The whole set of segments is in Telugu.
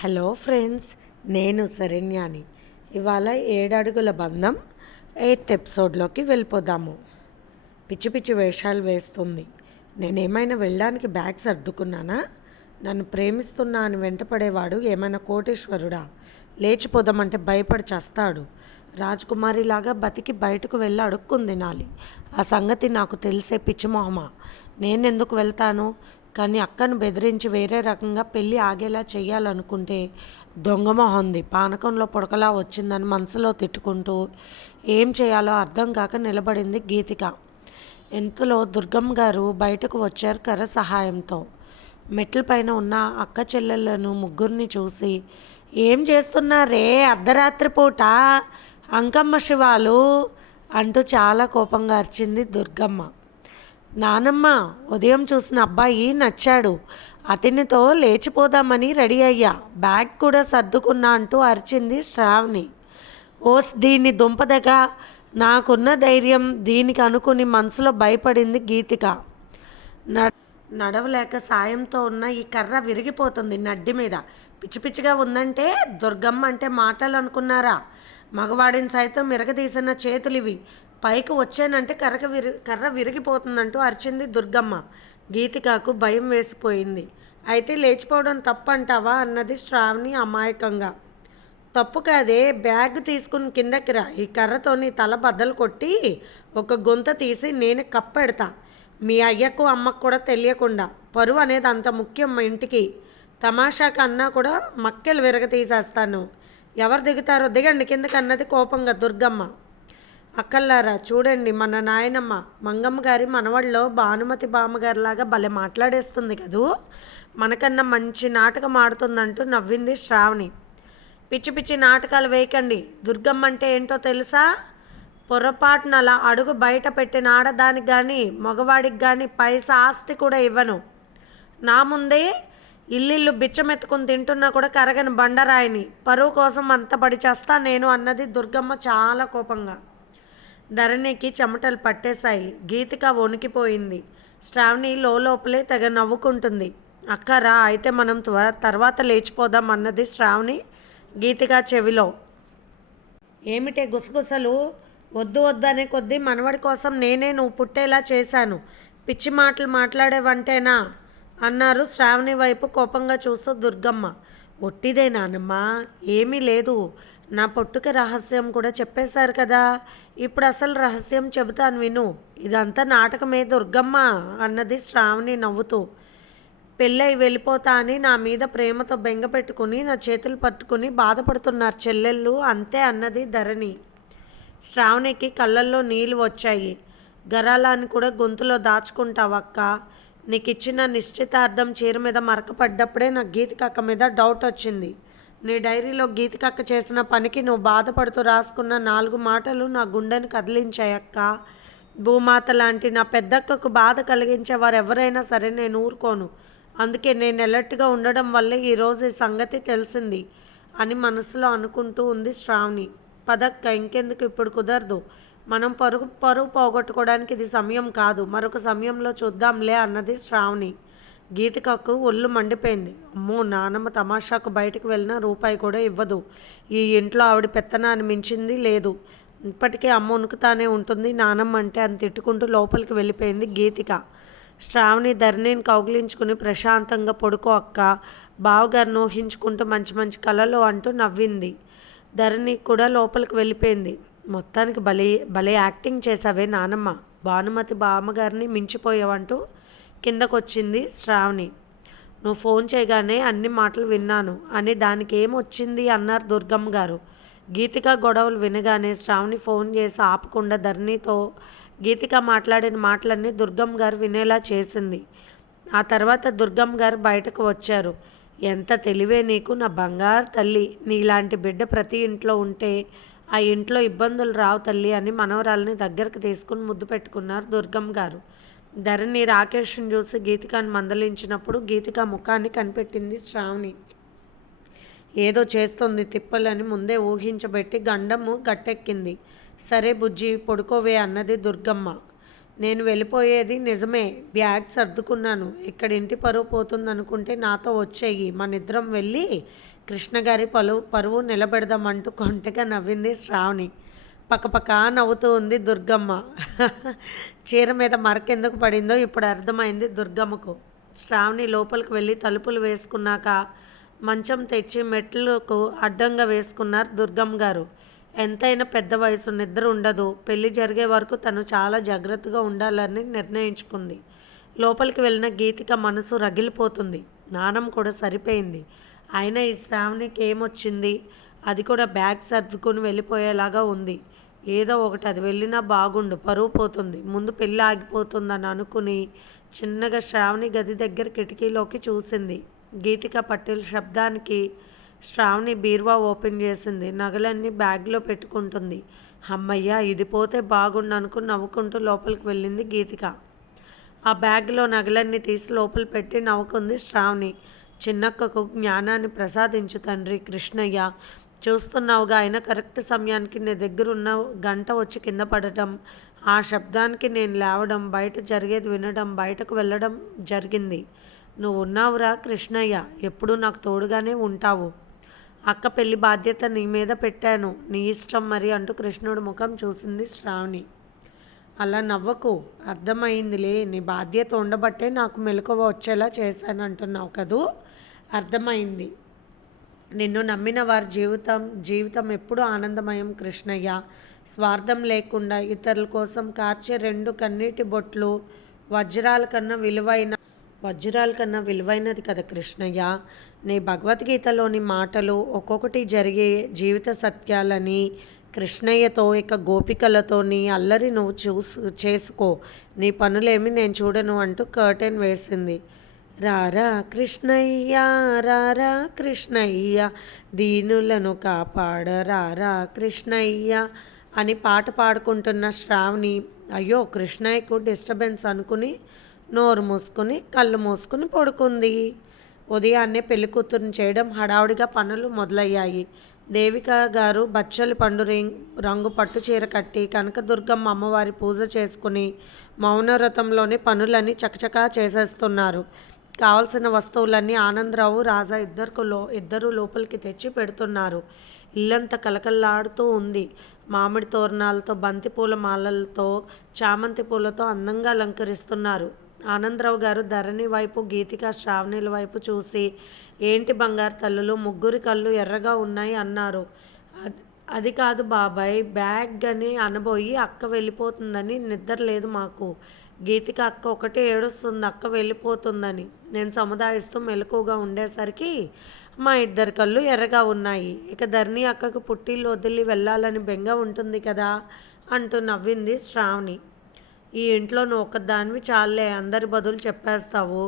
హలో ఫ్రెండ్స్, నేను శరణ్యాని. ఇవాళ 7 అడుగుల బంధం 8th ఎపిసోడ్లోకి వెళ్ళిపోదాము. పిచ్చి పిచ్చి వేషాలు వేస్తుంది. నేనేమైనా వెళ్ళడానికి బ్యాగ్ సర్దుకున్నానా? నన్ను ప్రేమిస్తున్నా అని వెంటపడేవాడు ఏమైనా కోటేశ్వరుడా? లేచిపోదామంటే భయపడి చస్తాడు. రాజకుమారిలాగా బతికి బయటకు వెళ్ళి అడుక్కుని తినాలి. ఆ సంగతి నాకు తెలిసే పిచ్చిమొహమా. నేనెందుకు వెళ్తాను? కానీ అక్కను బెదిరించి వేరే రకంగా పెళ్ళి ఆగేలా చెయ్యాలనుకుంటే దొంగమొహంది పానకంలో పుడకలా వచ్చిందని మనసులో తిట్టుకుంటూ ఏం చేయాలో అర్థం కాక నిలబడింది గీతిక. ఇంతలో దుర్గమ్మ గారు బయటకు వచ్చారు కర్ర సహాయంతో. మెట్ల పైన ఉన్న అక్క చెల్లెళ్ళను ముగ్గురిని చూసి, ఏం చేస్తున్నారే అర్ధరాత్రి పూట అంకమ్మ శివాలు అంటూ చాలా కోపంగా అరిచింది దుర్గమ్మ. నానమ్మ, ఉదయం చూసిన అబ్బాయి నచ్చాడు, అతనితో లేచిపోదామని రెడీ అయ్యా, బ్యాగ్ కూడా సర్దుకున్నా అంటూ అరిచింది శ్రావణి. ఓస్ దీన్ని దుంపదగా, నాకున్న ధైర్యం దీనికి అనుకుని మనసులో భయపడింది గీతిక. నడవలేక సాయంతో ఉన్న ఈ కర్ర విరిగిపోతుంది నడ్డి మీద. పిచ్చి పిచ్చిగా ఉందంటే దుర్గమ్మ అంటే మాటలు అనుకున్నారా? మగవాడిని సైతం మిరగదీసిన చేతులివి. పైకి వచ్చానంటే కర్ర విరిగిపోతుందంటూ అరిచింది దుర్గమ్మ. గీతికాకు భయం వేసిపోయింది. అయితే లేచిపోవడం తప్పంటావా అన్నది శ్రావణి అమాయకంగా. తప్పు కాదే, బ్యాగ్ తీసుకుని కిందకి రా, ఈ కర్రతోని తల బద్దలు కొట్టి ఒక గొంత తీసి నేను కప్పెడతా. మీ అయ్యకు అమ్మకు కూడా తెలియకుండా. పరువు అనేది అంత ముఖ్యం మా ఇంటికి. తమాషాకి అన్నా కూడా మక్కెలు విరగతీసేస్తాను. ఎవరు దిగుతారో దిగండి కిందకి అన్నది కోపంగా దుర్గమ్మ. అక్కల్లారా చూడండి, మన నాయనమ్మ మంగమ్మ గారి మనవళ్ళలో భానుమతి బామ్మగారిలాగా భలే మాట్లాడేస్తుంది కదూ. మనకన్నా మంచి నాటకం ఆడుతుందంటూ నవ్వింది శ్రావణి. పిచ్చి పిచ్చి నాటకాలు వేయకండి. దుర్గమ్మ అంటే ఏంటో తెలుసా? పొరపాటున అలా అడుగు బయట పెట్టిన ఆడదానికి కానీ మగవాడికి కానీ పైసా ఆస్తి కూడా ఇవ్వను. నా ముందే ఇల్లిల్లు బిచ్చమెత్తుకుని తింటున్నా కూడా కరగని బండరాయిని. పరువు కోసం అంత పడి చేస్తా నేను అన్నది దుర్గమ్మ చాలా కోపంగా. ధరణికి చెమటలు పట్టేశాయి. గీతిక వణికిపోయింది. శ్రావణి లోపలే తెగ నవ్వుకుంటుంది. అక్కరా అయితే మనం తర్వాత లేచిపోదాం అన్నది శ్రావణి గీతిక చెవిలో. ఏమిటే గుసగుసలు? వద్దు వద్దు అనే కొద్దీ మనవడి కోసం నేనే నువ్వు పుట్టేలా చేశాను. పిచ్చి మాటలు మాట్లాడేవంటేనా అన్నారు శ్రావణి వైపు కోపంగా చూస్తూ దుర్గమ్మ. ఒట్టిదే నానమ్మా, ఏమీ లేదు. నా పుట్టుక రహస్యం కూడా చెప్పేశారు కదా, ఇప్పుడు అసలు రహస్యం చెబుతాను విను. ఇదంతా నాటకమే దుర్గమ్మ అన్నది శ్రావణి నవ్వుతూ. పెళ్ళై వెళ్ళిపోతా అని నా మీద ప్రేమతో బెంగ పెట్టుకుని నా చేతులు పట్టుకుని బాధపడుతున్నారు చెల్లెళ్ళు, అంతే అన్నది ధరణి. శ్రావణికి కళ్ళల్లో నీళ్ళు వచ్చాయి. గరాలాన్ని కూడా గొంతులో దాచుకుంటావక్క. నీకు ఇచ్చిన నిశ్చితార్థం చీర మీద మరకపడ్డప్పుడే నాకు గీతికక్క మీద డౌట్ వచ్చింది. నీ డైరీలో గీతికక్క చేసిన పనికి నువ్వు బాధపడుతూ రాసుకున్న 4 మాటలు నా గుండెని కదిలించాయక్క. భూమాత లాంటి నా పెద్దక్కకు బాధ కలిగించేవారు ఎవరైనా సరే నేను ఊరుకోను. అందుకే నేను ఎలర్ట్గా ఉండడం వల్లే ఈరోజు ఈ సంగతి తెలిసింది అని మనసులో అనుకుంటూ ఉంది శ్రావణి. పదక్క, ఇంకెందుకు, ఇప్పుడు కుదరదు. మనం పరువు పోగొట్టుకోవడానికి ఇది సమయం కాదు, మరొక సమయంలో చూద్దాంలే అన్నది శ్రావణి. గీతికకు ఒళ్ళు మండిపోయింది. అమ్మో, నానమ్మ తమాషాకు బయటకు వెళ్ళిన రూపాయి కూడా ఇవ్వదు. ఈ ఇంట్లో ఆవిడ పెత్తనాన్ని మించింది లేదు. ఇప్పటికే అమ్మ ఉనుకుతానే ఉంటుంది నానమ్మ అంటే అని తిట్టుకుంటూ లోపలికి వెళ్ళిపోయింది గీతిక. శ్రావణి ధరణిని కౌగిలించుకుని ప్రశాంతంగా పడుకో అక్క, బావగారిని ఊహించుకుంటూ మంచి మంచి కళలు అంటూ నవ్వింది. ధరణి కూడా లోపలికి వెళ్ళిపోయింది. మొత్తానికి భలే యాక్టింగ్ చేసావే నానమ్మ, భానుమతి బామ్మగారిని మించిపోయావంటూ కిందకొచ్చింది శ్రావణి. నువ్వు ఫోన్ చేయగానే అన్ని మాటలు విన్నాను అని దానికి ఏమొచ్చింది అన్నారు దుర్గమ్మ గారు. గీతిక గొడవలు వినగానే శ్రావణి ఫోన్ చేసి ఆపకుండా ధరణితో గీతిక మాట్లాడిన మాటలన్నీ దుర్గమ్మ గారు వినేలా చేసింది. ఆ తర్వాత దుర్గమ్మ గారు బయటకు వచ్చారు. ఎంత తెలివే నీకు నా బంగారు తల్లి, నీలాంటి బిడ్డ ప్రతి ఇంట్లో ఉంటే ఆ ఇంట్లో ఇబ్బందులు రావు తల్లి అని మనవరాలని దగ్గరకు తీసుకుని ముద్దు పెట్టుకున్నారు దుర్గమ్మ గారు. ధరణి రాకేష్ని చూసి గీతికాని మందలించినప్పుడు గీతిక ముఖాన్ని కనిపెట్టింది శ్రావణి. ఏదో చేస్తుంది తిప్పలని ముందే ఊహించబెట్టి గండము గట్టెక్కింది. సరే బుజ్జి పడుకోవే అన్నది దుర్గమ్మ. నేను వెళ్ళిపోయేది నిజమే. బ్యాగ్ సర్దుకున్నాను. ఇక్కడ ఇంటి పరువు పోతుందనుకుంటే నాతో వచ్చేయి. మనిద్దరం వెళ్ళి కృష్ణగారి పరువు నిలబెడదామంటూ కొంటెగా నవ్వింది శ్రావణి. పక్కపక్క నవ్వుతూ ఉంది దుర్గమ్మ. చీర మీద మరకెందుకు పడిందో ఇప్పుడు అర్థమైంది దుర్గమ్మకు. శ్రావణి లోపలికి వెళ్ళి తలుపులు వేసుకున్నాక మంచం తెచ్చి మెట్లకు అడ్డంగా వేసుకున్నారు దుర్గమ్మ గారు. ఎంతైనా పెద్ద వయసు, నిద్ర ఉండదు. పెళ్లి జరిగే వరకు తను చాలా జాగ్రత్తగా ఉండాలని నిర్ణయించుకుంది. లోపలికి వెళ్ళిన గీతిక మనసు రగిలిపోతుంది. నానం కూడా సరిపోయింది. అయినా ఈ శ్రావణికి ఏమొచ్చింది? అది కూడా బ్యాగ్ సర్దుకుని వెళ్ళిపోయేలాగా ఉంది. ఏదో ఒకటి, అది వెళ్ళినా బాగుండు, పరువు పోతుంది, ముందు పెళ్ళి ఆగిపోతుందని అనుకుని చిన్నగా శ్రావణి గది దగ్గర కిటికీలోకి చూసింది. గీతిక పట్టెల శబ్దానికి శ్రావణి బీరువా ఓపెన్ చేసింది. నగలన్నీ బ్యాగ్లో పెట్టుకుంటుంది. అమ్మయ్య, ఇది పోతే బాగుండు అనుకుని నవ్వుకుంటూ లోపలికి వెళ్ళింది గీతిక. ఆ బ్యాగ్లో నగలన్నీ తీసి లోపల పెట్టి నవ్వుకుంది శ్రావణి. చిన్నక్కకు జ్ఞానాన్ని ప్రసాదించు తండ్రి కృష్ణయ్య. చూస్తున్నావుగా, ఆయన కరెక్ట్ సమయానికి నీ దగ్గరున్న గంట వచ్చి కింద పడటం, ఆ శబ్దానికి నేను లేవడం, బయట జరిగేది వినడం, బయటకు వెళ్ళడం జరిగింది. నువ్వు ఉన్నావురా కృష్ణయ్య, ఎప్పుడూ నాకు తోడుగానే ఉంటావు. అక్క పెళ్లి బాధ్యత నీ మీద పెట్టాను, నీ ఇష్టం మరి అంటూ కృష్ణుడి ముఖం చూసింది శ్రావణి. అలా నవ్వకు, అర్థమైందిలే. నీ బాధ్యత ఉండబట్టే నాకు మెలకువ వచ్చేలా చేశానంటున్నావు కదూ, అర్థమైంది. నిన్ను నమ్మిన వారి జీవితం ఎప్పుడూ ఆనందమయం కృష్ణయ్య. స్వార్థం లేకుండా ఇతరుల కోసం కార్చే 2 కన్నీటి బొట్లు వజ్రాల కన్నా విలువైనది కదా కృష్ణయ్య. నీ భగవద్గీతలోని మాటలు ఒక్కొక్కటి జరిగే జీవిత సత్యాలని. కృష్ణయ్యతో ఇక గోపికలతో నీ అల్లరి నువ్వు చేసుకో, నీ పనులేమి నేను చూడను అంటూ కర్టెన్ వేసింది. రారా కృష్ణయ్య, రారా కృష్ణయ్య, దీనులను కాపాడ రారా కృష్ణయ్య అని పాట పాడుకుంటున్న శ్రావణి అయ్యో కృష్ణయ్యకు డిస్టర్బెన్స్ అనుకుని నోరు మూసుకుని కళ్ళు మూసుకుని పడుకుంది. ఉదయాన్నే పెళ్లి కూతురుని చేయడం హడావుడిగా పనులు మొదలయ్యాయి. దేవిక గారు బచ్చలి పండు రంగు పట్టు చీర కట్టి కనకదుర్గమ్మ అమ్మవారి పూజ చేసుకుని మౌనవ్రతంలోని పనులన్నీ చకచకా చేసేస్తున్నారు. కావలసిన వస్తువులన్నీ ఆనందరావు, రాజా ఇద్దరు లోపలికి తెచ్చి పెడుతున్నారు. ఇల్లంతా కలకల్లాడుతూ ఉంది. మామిడి తోరణాలతో, బంతిపూల మాలలతో, చామంతి పూలతో అందంగా అలంకరిస్తున్నారు. ఆనందరావు గారు ధరణి వైపు, గీతిక, శ్రావణిల వైపు చూసి, ఏంటి బంగారు తల్లులు, ముగ్గురి కళ్ళు ఎర్రగా ఉన్నాయి అన్నారు. అది కాదు బాబాయ్, బ్యాగ్ అని అనబోయి అక్క వెళ్ళిపోతుందని. నిద్ర లేదు మాకు. గీతిక అక్క ఒకటే ఏడుస్తుంది అక్క వెళ్ళిపోతుందని. నేను సముదాయిస్తూ మెలకుగా ఉండేసరికి మా ఇద్దరి కళ్ళు ఎర్రగా ఉన్నాయి. ఇక ధరణి అక్కకు పుట్టిల్లు వదిలి వెళ్ళాలని బెంగ ఉంటుంది కదా అంటూ నవ్వింది శ్రావణి. ఈ ఇంట్లో నువ్వు ఒక్కదానివి చాలే, అందరి బదులు చెప్పేస్తావు,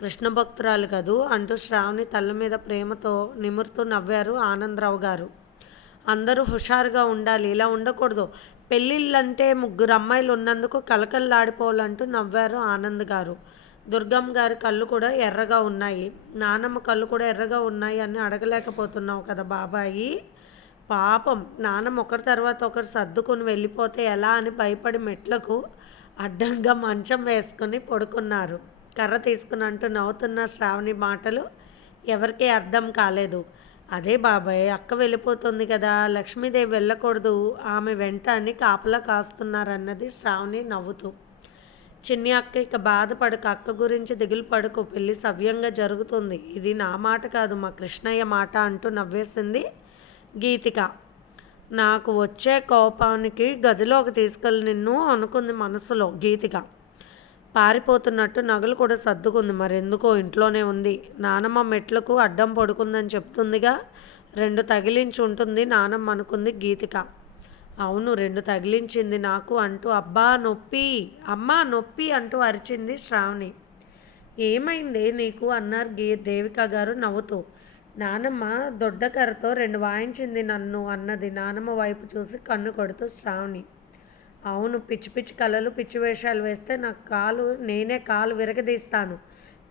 కృష్ణ భక్తురాలు కదూ అంటూ శ్రావణి తల్ల మీద ప్రేమతో నిమురుతూ నవ్వారు ఆనందరావు గారు. అందరూ హుషారుగా ఉండాలి, ఇలా ఉండకూడదు. పెళ్ళిళ్ళంటే 3 అమ్మాయిలు ఉన్నందుకు కలకల్లాడిపోవాలంటూ నవ్వారు ఆనంద్ గారు. దుర్గమ్మ గారి కళ్ళు కూడా ఎర్రగా ఉన్నాయి. నానమ్మ కళ్ళు కూడా ఎర్రగా ఉన్నాయి అని అడగలేకపోతున్నావు కదా బాబాయి. పాపం నానమ్మ ఒకరి తర్వాత ఒకరు సర్దుకుని వెళ్ళిపోతే ఎలా అని భయపడి మెట్లకు అడ్డంగా మంచం వేసుకుని పడుకున్నారు. కర్ర తీసుకుని అంటూ నవ్వుతున్న శ్రావణి మాటలు ఎవరికీ అర్థం కాలేదు. అదే బాబాయ్, అక్క వెళ్ళిపోతుంది కదా, లక్ష్మీదేవి వెళ్ళకూడదు, ఆమె వెంట అని కాపలా కాస్తున్నారన్నది శ్రావణి నవ్వుతూ. చిన్ని అక్క, ఇక బాధపడక, అక్క గురించి దిగులు పడుకు, పెళ్ళి సవ్యంగా జరుగుతుంది, ఇది నా మాట కాదు మా కృష్ణయ్య మాట అంటూ నవ్వేసింది గీతిక. నాకు వచ్చే కోపానికి గదిలోకి తీసుకెళ్ళి నిన్ను అనుకుంది మనసులో గీతిక. పారిపోతున్నట్టు నగలు కూడా సర్దుకుంది. మరెందుకో ఇంట్లోనే ఉంది. నానమ్మ మెట్లకు అడ్డం పడుకుందని చెప్తుందిగా, 2 తగిలించి ఉంటుంది నానమ్మ అనుకుంది గీతిక. అవును, 2 తగిలించింది నాకు అంటూ అబ్బా నొప్పి, అమ్మా నొప్పి అంటూ అరిచింది శ్రావణి. ఏమైంది నీకు అన్నారు దేవిక గారు నవ్వుతూ. నానమ్మ దొడ్డకర్రతో 2 వాయించింది నన్ను అన్నది నానమ్మ వైపు చూసి కన్ను కొడుతూ శ్రావణి. అవును, పిచ్చి పిచ్చి కళలు, పిచ్చి వేషాలు వేస్తే నేనే కాలు విరగదీస్తాను.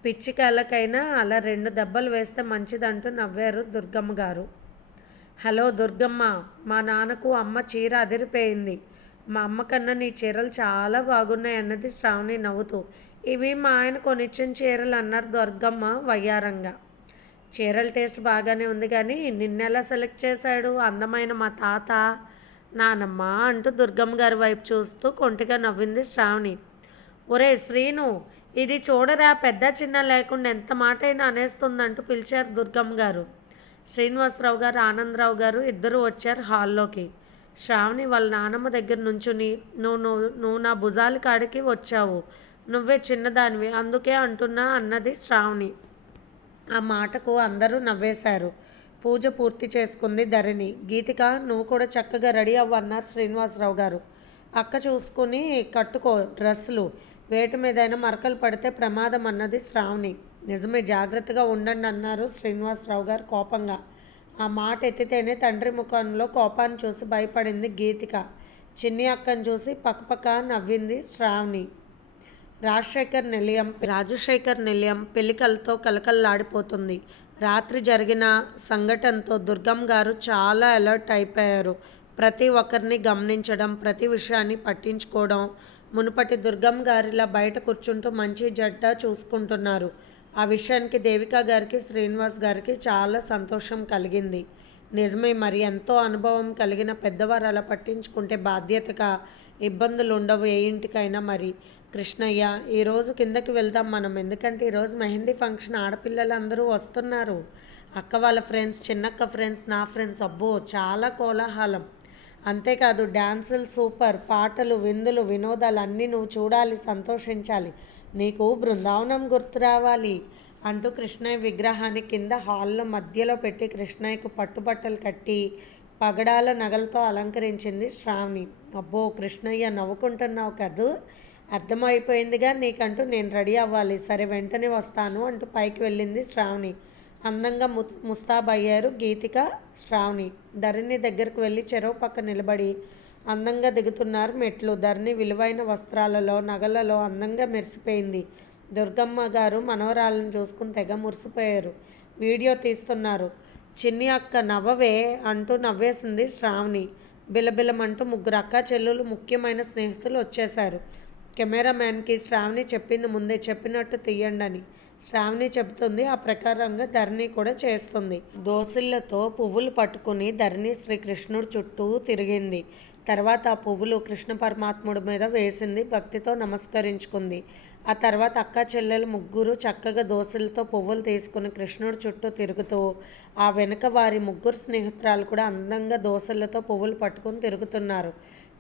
పిచ్చి కళ్ళకైనా అలా 2 దెబ్బలు వేస్తే మంచిదంటూ నవ్వారు దుర్గమ్మ గారు. హలో దుర్గమ్మ, మా నాన్నకు అమ్మ చీర అదిరిపోయింది, మా అమ్మ కన్నా నీ చీరలు చాలా బాగున్నాయి అన్నది శ్రావణి నవ్వుతూ. ఇవి మా ఆయన కొనిచ్చిన చీరలు అన్నారు దుర్గమ్మ వయ్యారంగా. చీరల టేస్ట్ బాగానే ఉంది కానీ నిన్నెలా సెలెక్ట్ చేశాడు అందమైన మా తాత నానమ్మ అంటూ దుర్గమ్మ గారి వైపు చూస్తూ కొంటిగా నవ్వింది శ్రావణి. ఒరే శ్రీను, ఇది చూడరా పెద్ద చిన్న లేకుండా ఎంత మాటైనా అనేస్తుందంటూ పిలిచారు దుర్గమ్మ గారు. శ్రీనివాసరావు గారు ఆనందరావు గారు ఇద్దరు వచ్చారు హాల్లోకి. శ్రావణి వాళ్ళ నానమ్మ దగ్గర నుంచుని నువ్వు నువ్వు నువ్వు నా భుజాల కాడికి వచ్చావు, నువ్వే చిన్నదానివి అందుకే అంటున్నా అన్నది శ్రావణి. ఆ మాటకు అందరూ నవ్వేశారు. పూజ పూర్తి చేసుకుంది ధరణి. గీతిక, నువ్వు కూడా చక్కగా రెడీ అవ్వన్నారు శ్రీనివాసరావు గారు. అక్క చూసుకుని కట్టుకో డ్రెస్సులు, వేటి మీదైనా మరకలు పడితే ప్రమాదం అన్నది శ్రావణి. నిజమే, జాగ్రత్తగా ఉండండి అన్నారు శ్రీనివాసరావు గారు కోపంగా. ఆ మాట ఎత్తితేనే తండ్రి ముఖంలో కోపాన్ని చూసి భయపడింది గీతిక. చిన్ని అక్కను చూసి పక్కపక్క నవ్వింది శ్రావణి. రాజశేఖర్ నిలయం పెళ్లికలతో కలకల్లాడిపోతుంది. రాత్రి జరిగిన సంఘటనతో దుర్గమ్మ గారు చాలా అలర్ట్ అయిపోయారు. ప్రతి ఒక్కరిని గమనించడం, ప్రతి విషయాన్ని పట్టించుకోవడం. మునుపటి దుర్గమ్మ గారిలా బయట కూర్చుంటూ మంచి జడ్డ చూసుకుంటున్నారు. ఆ విషయానికి దేవిక గారికి శ్రీనివాస్ గారికి చాలా సంతోషం కలిగింది. నిజమే, మరి ఎంతో అనుభవం కలిగిన పెద్దవారు అలా పట్టించుకుంటే బాధ్యతగా ఇబ్బందులు ఉండవు ఏ ఇంటికైనా. మరి కృష్ణయ్య, ఈరోజు కిందకి వెళ్దాం మనం, ఎందుకంటే ఈరోజు మెహందీ ఫంక్షన్, ఆడపిల్లలందరూ వస్తున్నారు. అక్క వాళ్ళ ఫ్రెండ్స్, చిన్నక్క ఫ్రెండ్స్, నా ఫ్రెండ్స్, అబ్బో చాలా కోలాహలం. అంతేకాదు డ్యాన్సులు సూపర్, పాటలు, విందులు, వినోదాలు అన్నీ నువ్వు చూడాలి, సంతోషించాలి, నీకు బృందావనం గుర్తు రావాలి అంటూ కృష్ణయ్య విగ్రహాన్ని కింద హాల్లో మధ్యలో పెట్టి కృష్ణయ్యకు పట్టుబట్టలు కట్టి పగడాల నగలతో అలంకరించింది శ్రావణి. అబ్బో కృష్ణయ్య, నవ్వుకుంటున్నావు కదూ, అర్థమైపోయిందిగా నీకంటూ, నేను రెడీ అవ్వాలి, సరే వెంటనే వస్తాను అంటూ పైకి వెళ్ళింది శ్రావణి. అందంగా ముస్తాబయ్యారు గీతిక, శ్రావణి. ధరణి దగ్గరకు వెళ్ళి చెరువు పక్క నిలబడి అందంగా దిగుతున్నారు మెట్లు. ధరణి విలువైన వస్త్రాలలో, నగలలో అందంగా మెరిసిపోయింది. దుర్గమ్మ గారు మనవరాలను చూసుకుని తెగ మురిసిపోయారు. వీడియో తీస్తున్నారు. చిన్ని అక్క నవ్వవే అంటూ నవ్వేసింది శ్రావణి. బిలబిలమంటూ ముగ్గురు అక్క చెల్లులు ముఖ్యమైన స్నేహితులు వచ్చేశారు. కెమెరామ్యాన్కి శ్రావణి చెప్పింది ముందే, చెప్పినట్టు తీయండి అని. శ్రావణి చెబుతుంది, ఆ ప్రకారంగా ధరణి కూడా చేస్తుంది. దోసిళ్లతో పువ్వులు పట్టుకుని ధరణి శ్రీకృష్ణుడు చుట్టూ తిరిగింది. తర్వాత ఆ పువ్వులు కృష్ణ పరమాత్ముడి మీద వేసింది, భక్తితో నమస్కరించుకుంది. ఆ తర్వాత అక్క చెల్లెలు ముగ్గురు చక్కగా దోసిలతో పువ్వులు తీసుకుని కృష్ణుడి చుట్టూ తిరుగుతూ, ఆ వెనుక వారి ముగ్గురు స్నేహితురాలు కూడా అందంగా దోసలతో పువ్వులు పట్టుకుని తిరుగుతున్నారు.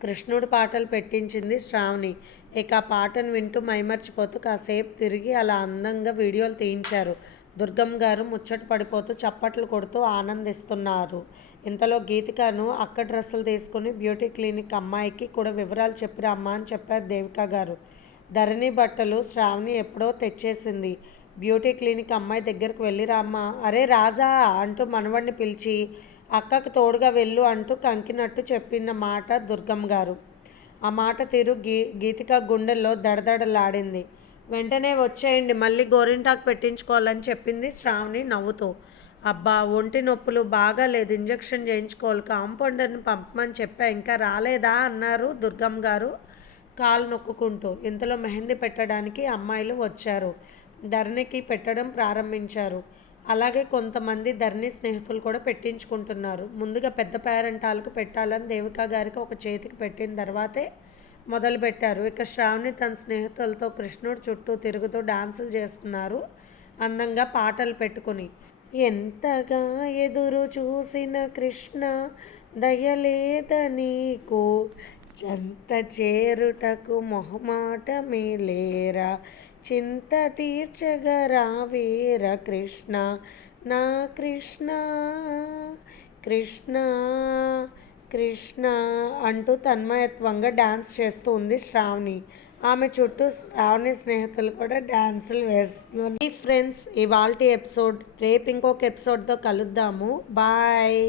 కృష్ణుడి పాటలు పెట్టించింది శ్రావణి. ఇక ఆ పాటను వింటూ మైమర్చిపోతూ కాసేపు తిరిగి అలా అందంగా వీడియోలు తీయించారు. దుర్గమ్మ గారు ముచ్చట పడిపోతూ చప్పట్లు కొడుతూ ఆనందిస్తున్నారు. ఇంతలో గీతికను అక్క డ్రెస్సులు తీసుకుని బ్యూటీ క్లినిక్ అమ్మాయికి కూడా వివరాలు చెప్పిరా అమ్మ అని చెప్పారు దేవిక గారు. ధరణి బట్టలు శ్రావణి ఎప్పుడో తెచ్చేసింది. బ్యూటీ క్లినిక్ అమ్మాయి దగ్గరకు వెళ్ళిరా అమ్మ, అరే రాజా అంటూ మనవడిని పిలిచి అక్కకు తోడుగా వెళ్ళు అంటూ కంకినట్టు చెప్పిన మాట దుర్గమ్మ గారు. ఆ మాట తీరు గీతిక గుండెల్లో దడదడలాడింది. వెంటనే వచ్చేయండి, మళ్ళీ గోరింటాకు పెట్టించుకోవాలని చెప్పింది శ్రావణి నవ్వుతూ. అబ్బా ఒంటి నొప్పులు బాగా లేదు, ఇంజెక్షన్ చేయించుకోవాలి, కాంపౌండర్ని పంపమని చెప్పా, ఇంకా రాలేదా అన్నారు దుర్గమ్మ గారు కాలు నొక్కుంటూ. ఇంతలో మెహందీ పెట్టడానికి అమ్మాయిలు వచ్చారు. ధరణికి పెట్టడం ప్రారంభించారు. అలాగే కొంతమంది ధరణి స్నేహితులు కూడా పెట్టించుకుంటున్నారు. ముందుగా పెద్ద పేరెంటాలకు పెట్టాలని దేవిక గారికి ఒక చేతికి పెట్టిన తర్వాతే మొదలుపెట్టారు. ఇక శ్రావణి తన స్నేహితులతో కృష్ణుడు చుట్టూ తిరుగుతూ డాన్సులు చేస్తున్నారు అందంగా పాటలు పెట్టుకుని. ఎంతగా ఎదురు చూసిన కృష్ణ దయలేద నీకు, చెంత చేరుటకు మొహమాటమే లేరా, చింత తీర్చగరావేర కృష్ణ నా కృష్ణ కృష్ణ కృష్ణ అంటూ తన్మయత్వంగా డ్యాన్స్ చేస్తూ ఉంది శ్రావణి. ఆమె చుట్టూ శ్రావణి స్నేహితులు కూడా డ్యాన్సులు వేస్తున్నారు. ఫ్రెండ్స్, ఇవాల్టి ఎపిసోడ్. రేపు ఇంకొక ఎపిసోడ్తో కలుద్దాము. బాయ్.